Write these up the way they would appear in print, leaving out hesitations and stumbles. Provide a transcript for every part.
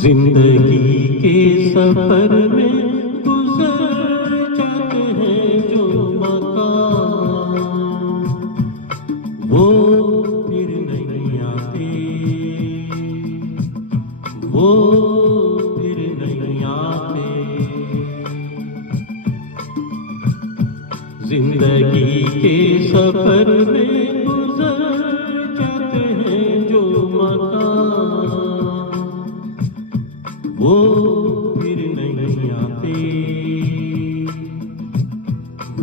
जिंदगी के सफर में गुजर जाते हैं जो मकाम, वो फिर नहीं आते, वो फिर नहीं आते। जिंदगी के सफर में गुजर जाते हैं जो मकाम, वो फिर नहीं आते,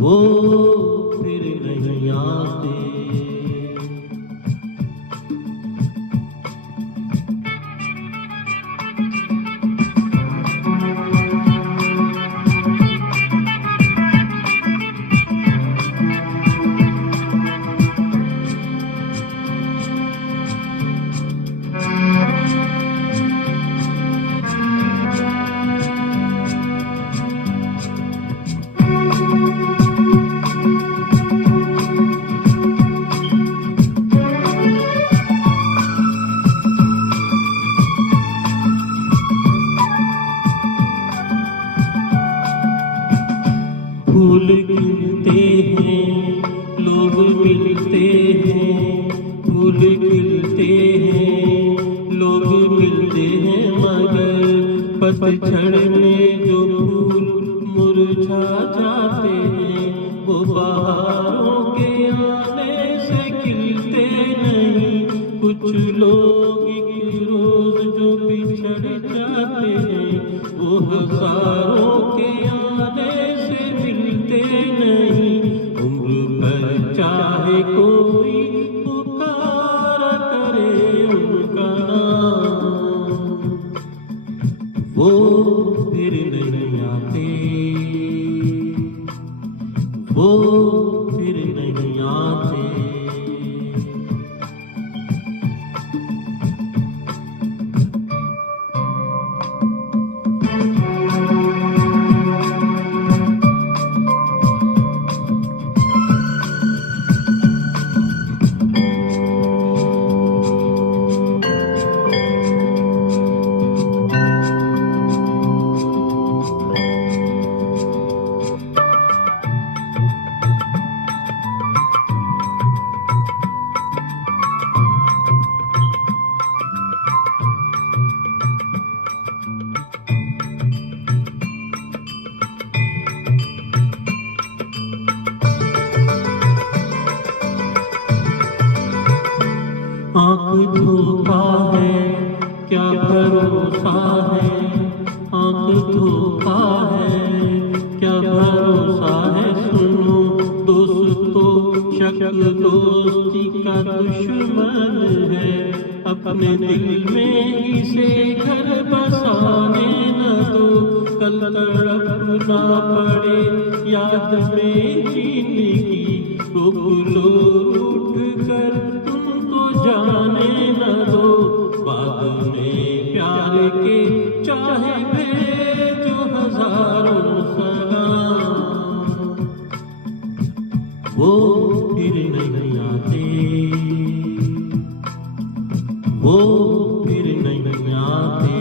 वो फिर नहीं आते। फूल खिलते हैं, लोग मिलते हैं, फूल खिलते हैं, लोग मिलते हैं, मगर पतझड़ में जो फूल मुरझा जाते हैं, वो बहारों के आने से खिलते नहीं। कुछ लोग एक रोज जो बिछड़ जाते हैं, वो हजारों के आने से मिलते नहीं। उम्र भर चाहे कोई पुकारा करे उनका नाम, वो फिर नहीं आते, वो फिर नहीं आते। आँख धोखा है क्या भरोसा है, आँख धोखा है क्या भरोसा है। सुनो दोस्तों, शक दोस्ती का दुश्मन है, अपने दिल में इसे घर बसाने न दो। कल तड़प ना पड़े याद में जीने की, रोक लो उठ कर जाने न दो। बाद में प्यार के चाहे भेजो हजारों सलाम, वो फिर नहीं आते, वो फिर नहीं आते।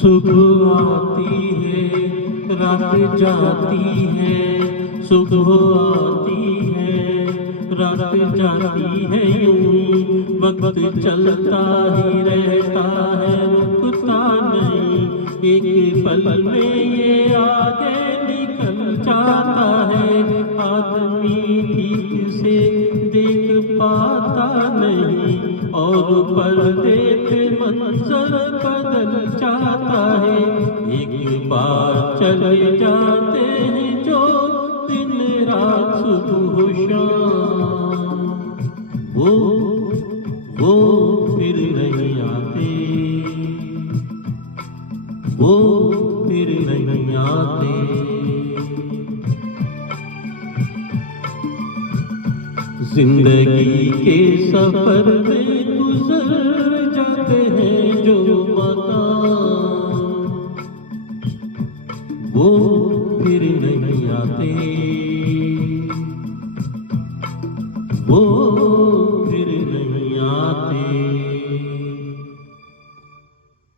सुबह आती है रात जाती है, सुबह आती है रात जाती है, यूं वक्त चलता ही रहता है, रुकता नहीं, एक पल में ये आगे निकल जाता है। आदमी ठीक से देख पाता नहीं और पर्दे पे मंजर बदल जाता है। एक बार चले जाते हैं जो दिन रात सुबह शाम, वो फिर नहीं आते, वो फिर नहीं आते। जिंदगी के सफर में गुजर जाते हैं जो मकाम, वो फिर नहीं आते, वो